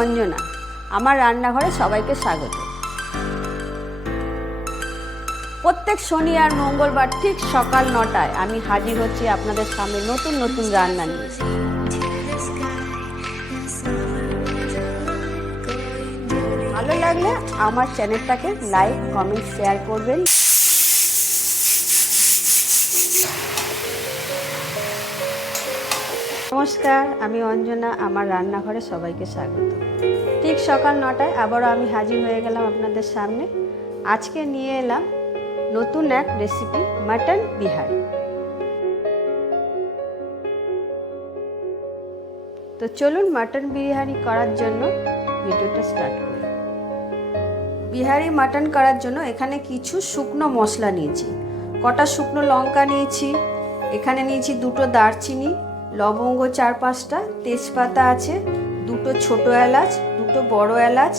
অঞ্জনা, আমার রান্নাঘরে সবাইকে স্বাগত। প্রত্যেক শনি আর মঙ্গলবার ঠিক সকাল 9টায় আমি হাজির হচ্ছি আপনাদের সামনে নতুন নতুন রান্না নিয়ে। ভালো লাগলে আমার চ্যানেলটাকে লাইক, কমেন্ট, শেয়ার করবেন। নমস্কার, আমি অঞ্জনা, আমার রান্নাঘরে সবাইকে স্বাগত। ঠিক সকাল 9টায় আবারও আমি হাজির হয়ে গেলাম আপনাদের সামনে। আজকে নিয়ে এলাম নতুন এক রেসিপি, মাটন বিহারি। তো চলুন মাটন বিহারি করার জন্য ভিডিওটা স্টার্ট করি। বিহারি মাটন করার জন্য এখানে কিছু শুকনো মশলা নিয়েছি, কটা শুকনো লঙ্কা নিয়েছি, এখানে নিয়েছি 2টো দারচিনি, লবঙ্গ 4-5টা, তেজপাতা আছে, 2টো ছোটো এলাচ, 2টো বড় এলাচ,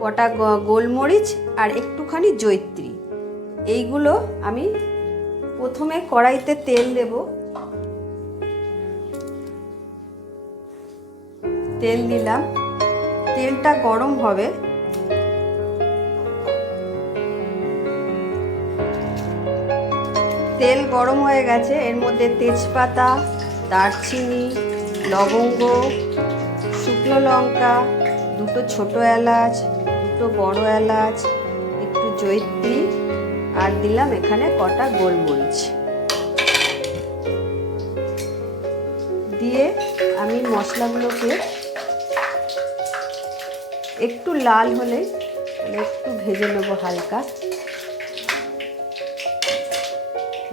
কটা গোলমরিচ আর একটুখানি জয়িত্রী। এইগুলো আমি প্রথমে কড়াইতে তেল দেব। তেল দিলাম, তেলটা গরম হবে। তেল গরম হয়ে গেছে, এর মধ্যে তেজপাতা, দারচিনি, লবঙ্গ, শুকনো লঙ্কা, 2টো ছোটো এলাচ, 2টো বড় এলাচ, একটু জয়িত্রী আর দিলাম এখানে কটা গোলমরিচ দিয়ে আমি মশলাগুলোকে একটু লাল হলে একটু ভেজে নেব হালকা।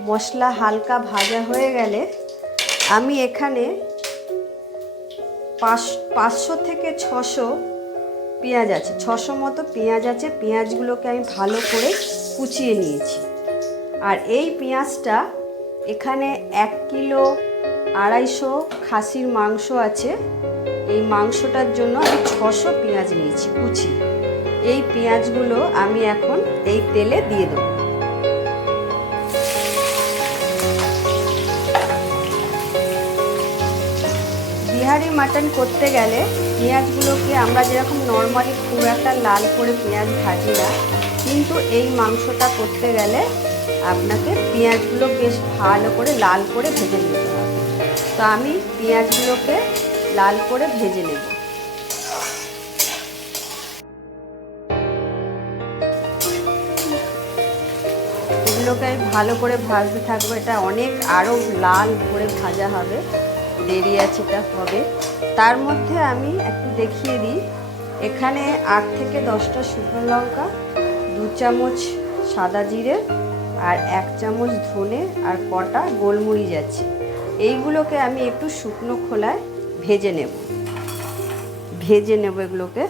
মশলা হালকা ভাজা হয়ে গেলে আমি এখানে 500 থেকে 600 পেঁয়াজ আছে, 600 মতো পেঁয়াজ আছে। পেঁয়াজগুলোকে আমি ভালো করে কুচিয়ে নিয়েছি। আর এই পেঁয়াজটা এখানে 1 কিলো 250 খাসির মাংস আছে। এই মাংসটার জন্য আমি 600 পেঁয়াজ নিয়েছি কুচি। এই পেঁয়াজগুলো আমি এখন এই তেলে দিয়ে দেবো। বিহারি মাটন করতে গেলে পেঁয়াজগুলোকে আমরা যেরকম নর্মালি খুব একটা লাল করে পেঁয়াজ ভাজি না, কিন্তু এই মাংসটা করতে গেলে আপনাকে পেঁয়াজগুলো বেশ ভালো করে লাল করে ভেজে নিতে হবে। তো আমি পেঁয়াজগুলোকে লাল করে ভেজে নেব। এগুলোকে আমি ভালো করে ভাজতে থাকবো। এটা অনেক আরও লাল করে ভাজা হবে, দেরি আছে, এটা হবে। তার মধ্যে আমি একটু দেখিয়ে দিই, এখানে 8 থেকে 10টা শুকনো লঙ্কা, 2 চামচ সাদা জিরে আর 1 চামচ ধনে আর কটা গোলমরিচ আছে। এইগুলোকে আমি একটু শুকনো খোলায় ভেজে নেব এগুলোকে।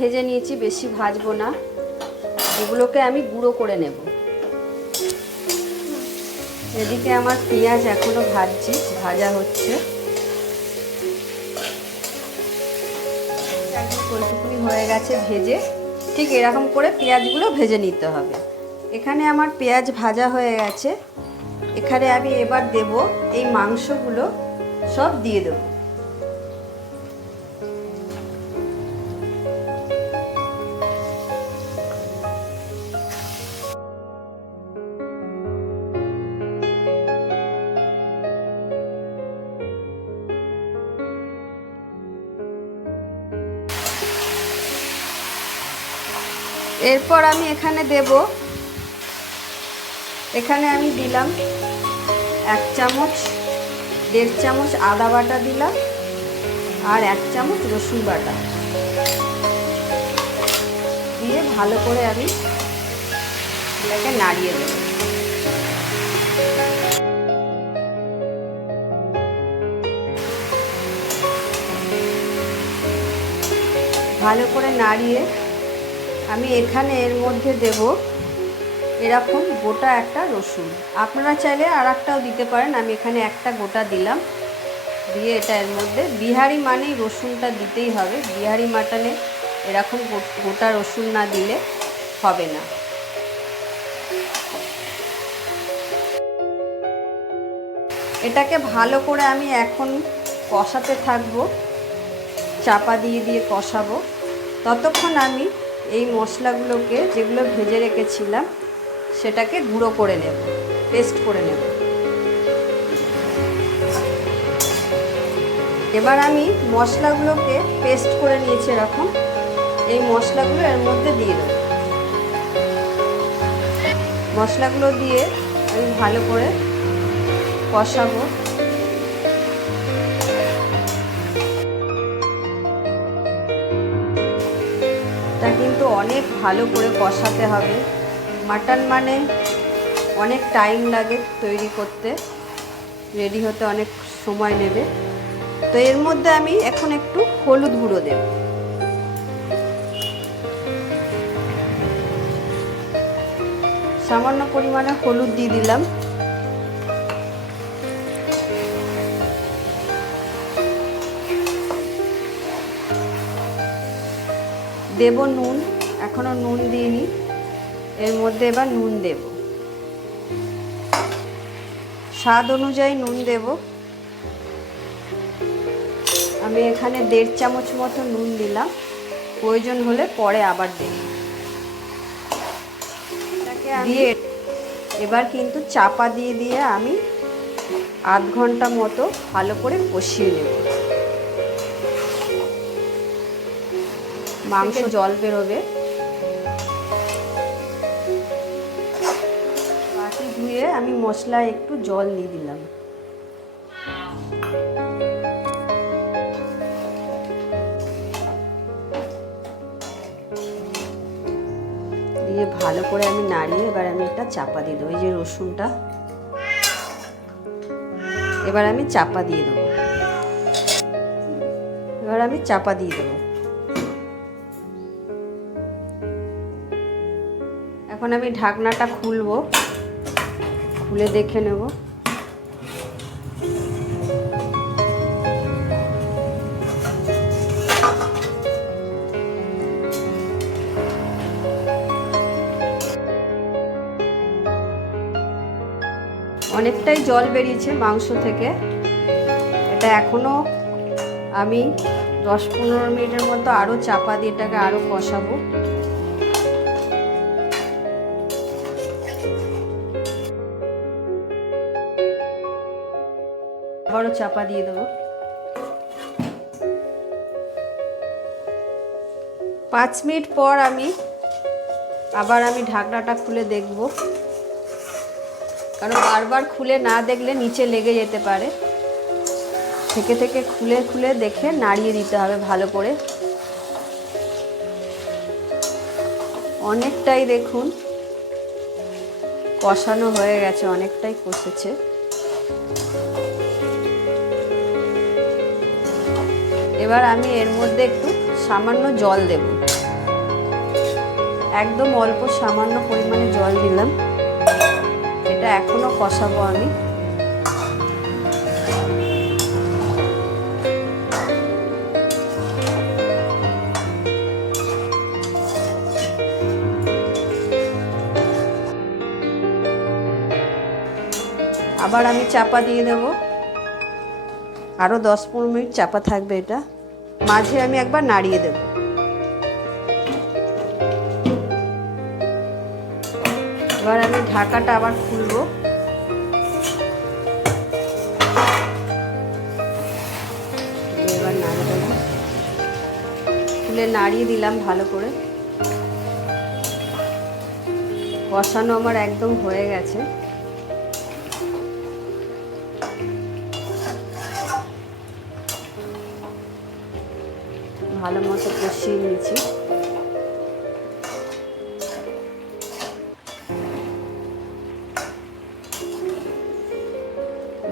ভেজে নিয়েছি, বেশি ভাজবো না। এগুলোকে আমি গুঁড়ো করে নেব। এদিকে আমার পেঁয়াজ এখনো ভাজা হচ্ছে। কতটুকুনি হয়ে গেছে ভেজে, ঠিক এরকম করে পেঁয়াজগুলো ভেজে নিতে হবে। এখানে আমার পেঁয়াজ ভাজা হয়ে গেছে। এখানে আমি এবার দেব এই মাংসগুলো, সব দিয়ে দেবো। এরপর আমি এখানে আমি দিলাম 1 চামচ 1.5 চামচ আদা বাটা দিলাম আর 1 চামচ রসুন বাটা দিয়ে ভালো করে আমি এটাকে নাড়িয়ে দেব। ভালো করে নাড়িয়ে আমি এখানে এর মধ্যে দেব এরকম গোটা একটা রসুন। আপনারা চাইলে আর একটাও দিতে পারেন, আমি এখানে একটা গোটা দিলাম। দিয়ে এটা এর মধ্যে, বিহারি মানেই রসুনটা দিতেই হবে। বিহারি মাটনে এরকম গোটা রসুন না দিলে হবে না। এটাকে ভালো করে আমি এখন কষাতে থাকবো, চাপা দিয়ে দিয়ে কষাবো। ততক্ষণ আমি এই মশলাগুলোকে যেগুলো ভেজে রেখেছিলাম সেটাকে গুঁড়ো করে নেব, পেস্ট করে নেব। এবার আমি মশলাগুলোকে পেস্ট করে নিয়েছি এরকম, এই মশলাগুলো এর মধ্যে দিয়ে দেব। মশলাগুলো দিয়ে আমি ভালো করে কষাবো। এটা কিন্তু অনেক ভালো করে কষাতে হবে। মাটন মানে অনেক টাইম লাগে তৈরি করতে, রেডি হতে অনেক সময় নেবে। তো এর মধ্যে আমি এখন একটু হলুদ গুঁড়ো দেব। সামান্য পরিমাণে হলুদ দিয়ে দিলাম। দেব নুন, এখনো নুন দিইনি, এর মধ্যে এবার নুন দেব। স্বাদ অনুযায়ী নুন দেব। আমি এখানে 1.5 চামচ মতো নুন দিলাম, প্রয়োজন হলে পরে আবার দেব। দিয়ে এবার কিন্তু চাপা দিয়ে দিয়ে আমি আধ ঘন্টা মতো ভালো করে কষিয়ে নেব। মাংস জল বেরোবে। বাটি ধুয়ে আমি মশলায় একটু জল দিয়ে দিলাম। দিয়ে ভালো করে আমি নাড়িয়ে এবার আমি একটা চাপা দিয়ে দেবো। এই যে রসুনটা এবার আমি চাপা দিয়ে দেবো। এবার আমি চাপা দিয়ে দেবো। এখন আমি ঢাকনাটা খুলবো, খুলে দেখে নেব। অনেকটাই জল বেরিয়েছে মাংস থেকে। এটা এখনো আমি 10-15 মিনিটের মতো আরও চাপা দিয়ে এটাকে আরও কষাবো। আবারও চাপা দিয়ে দেবো। 5 মিনিট পর আমি ঢাকনাটা খুলে দেখব, কারণ বারবার খুলে না দেখলে নিচে লেগে যেতে পারে। থেকে থেকে খুলে খুলে দেখে নাড়িয়ে দিতে হবে ভালো করে। অনেকটাই দেখুন কষানো হয়ে গেছে, অনেকটাই কষেছে। এবার আমি এর মধ্যে একটু সামান্য জল দেব, একদম অল্প সামান্য পরিমাণে জল দিলাম। এটা এখনো কষাবো আমি। আবার আমি চাপা দিয়ে দেব, আরও 10-15 মিনিট চাপা থাকবে এটা। মাঝে আমি একবার নাড়িয়ে দেব। এবার আমি ঢাকাটা আবার খুলবো। এবার নাড়িয়ে দেব, খুলে নাড়িয়ে দিলাম ভালো করে। কষানো আমার একদম হয়ে গেছে। ভালো মতো কষিয়ে নিয়েছি।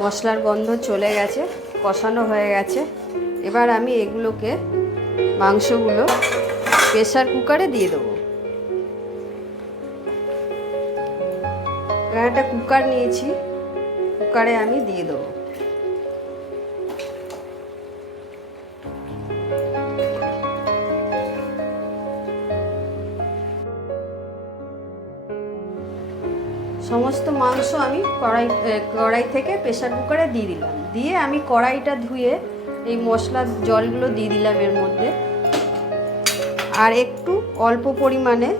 মশলার গন্ধ চলে গেছে, কষানো হয়ে গেছে। এবার আমি এগুলোকে, মাংসগুলো প্রেসার কুকারে দিয়ে দেবো। একটা কুকার নিয়েছি, কুকারে আমি দিয়ে দেবো। মাংস আমি কড়াই থেকে প্রেসার কুকারে দিয়ে দিলাম। দিয়ে আমি কড়াইটা ধুয়ে এই মশলার জলগুলো দিয়ে দিলাম এর মধ্যে। আর একটু অল্প পরিমাণে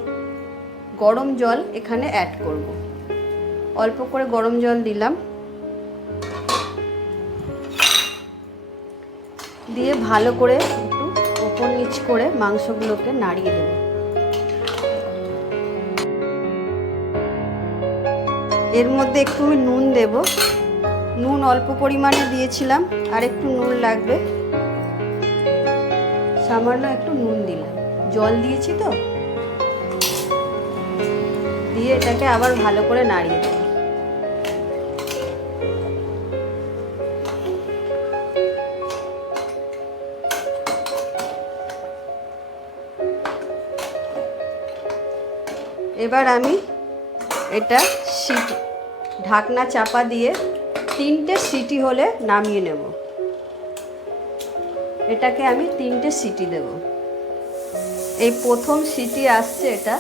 গরম জল এখানে অ্যাড করব। অল্প করে গরম জল দিলাম, দিয়ে ভালো করে একটু ওপর নিচ করে মাংসগুলোকে নাড়িয়ে দেব। এর মধ্যে একটু আমি নুন দেব। নুন অল্প পরিমাণে দিয়েছিলাম, আর একটু নুন লাগবে, সামান্য একটু নুন দিলাম, জল দিয়েছি তো। দিয়ে এটাকে আবার ভালো করে নাড়িয়ে দেব। এবার আমি এটা ঢাকনা চাপা দিয়ে 3টে সিটি হলে নামিয়ে নেব। এটাকে আমি 3টে সিটি দেব। এই প্রথম সিটি আসছে, এটা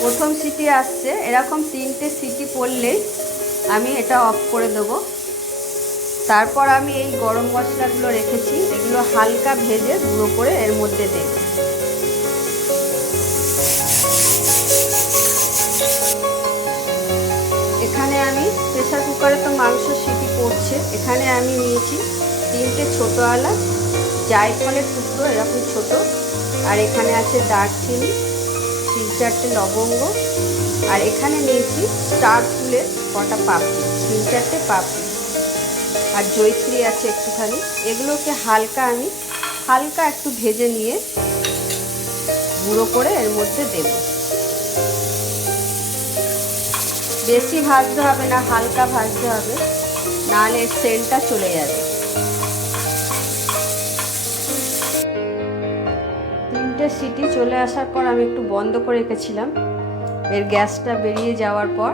প্রথম সিটি আসছে। এরকম 3টে সিটি পড়লেই আমি এটা অফ করে দেব। তারপর আমি এই গরম মশলাগুলো রেখেছি, এগুলো হালকা ভেজে গুঁড়ো করে এর মধ্যে দেব। এখানে আমি প্রেসার কুকারে তো মাংস সিটি পড়ছে, এখানে আমি নিয়েছি 3টে ছোটো এলাচ, জায়ফলের টুকরো এরকম ছোট, আর এখানে আছে দারচিনি, 3-4টে লবঙ্গ, আর এখানে নিয়েছি স্টার ফুলের কটা পাপড়ি, 3-4টে পাপড়ি, আর জয়িত্রী আছে একটুখানি। এগুলোকে আমি হালকা একটু ভেজে নিয়ে গুঁড়ো করে এর মধ্যে দেব। বেশি ভাজতে হবে না, হালকা ভাজতে হবে, নাহলে সেন্টটা চলে যাবে। 3টে সিটি চলে আসার পর আমি একটু বন্ধ করে রেখেছিলাম। এর গ্যাসটা বেরিয়ে যাওয়ার পর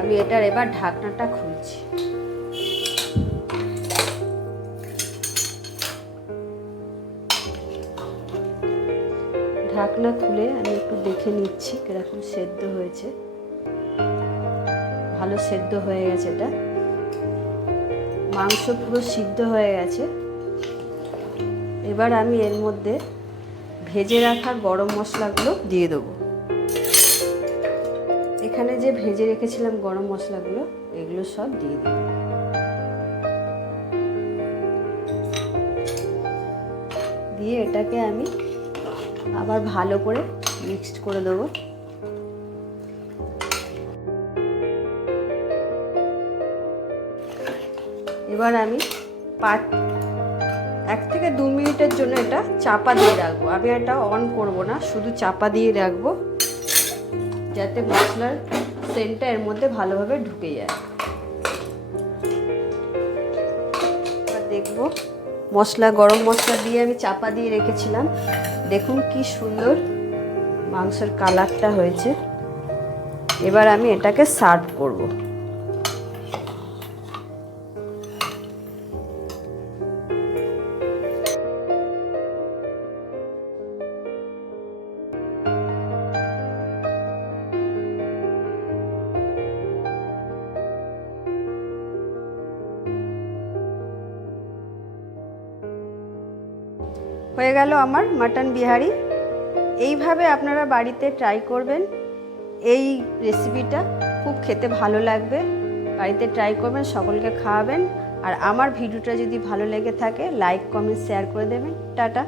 আমি এটার এবার ঢাকনাটা খুলছি। ঢাকনা খুলে আমি একটু দেখে নিচ্ছি কিরকম সেদ্ধ হয়েছে। ভালো সেদ্ধ হয়ে গেছে, এটা মাংস পুরো সিদ্ধ হয়ে গেছে। এবার আমি এর মধ্যে ভেজে রাখা গরম মশলাগুলো দিয়ে দেবো। এখানে যে ভেজে রেখেছিলাম গরম মশলাগুলো, এগুলো সব দিয়ে দেব। দিয়ে এটাকে আমি আবার ভালো করে মিক্সড করে দেবো। এবার আমি 1 থেকে 2 মিনিটের জন্য এটা চাপা দিয়ে রাখবো। আমি এটা অন করব না, শুধু চাপা দিয়ে রাখবো, যাতে মশলার সেন্টটা এর মধ্যে ভালোভাবে ঢুকে যায়। এবার দেখব, গরম মশলা দিয়ে আমি চাপা দিয়ে রেখেছিলাম, দেখুন কি সুন্দর মাংসের কালারটা হয়েছে। এবার আমি এটাকে সার্ভ করব। হয়ে গেল আমার মাটন বিহারি। এইভাবে আপনারা বাড়িতে ট্রাই করবেন। এই রেসিপিটা খুব খেতে ভালো লাগবে। বাড়িতে ট্রাই করবেন, সকলকে খাওয়াবেন। আর আমার ভিডিওটা যদি ভালো লেগে থাকে, লাইক, কমেন্ট, শেয়ার করে দেবেন। টাটা।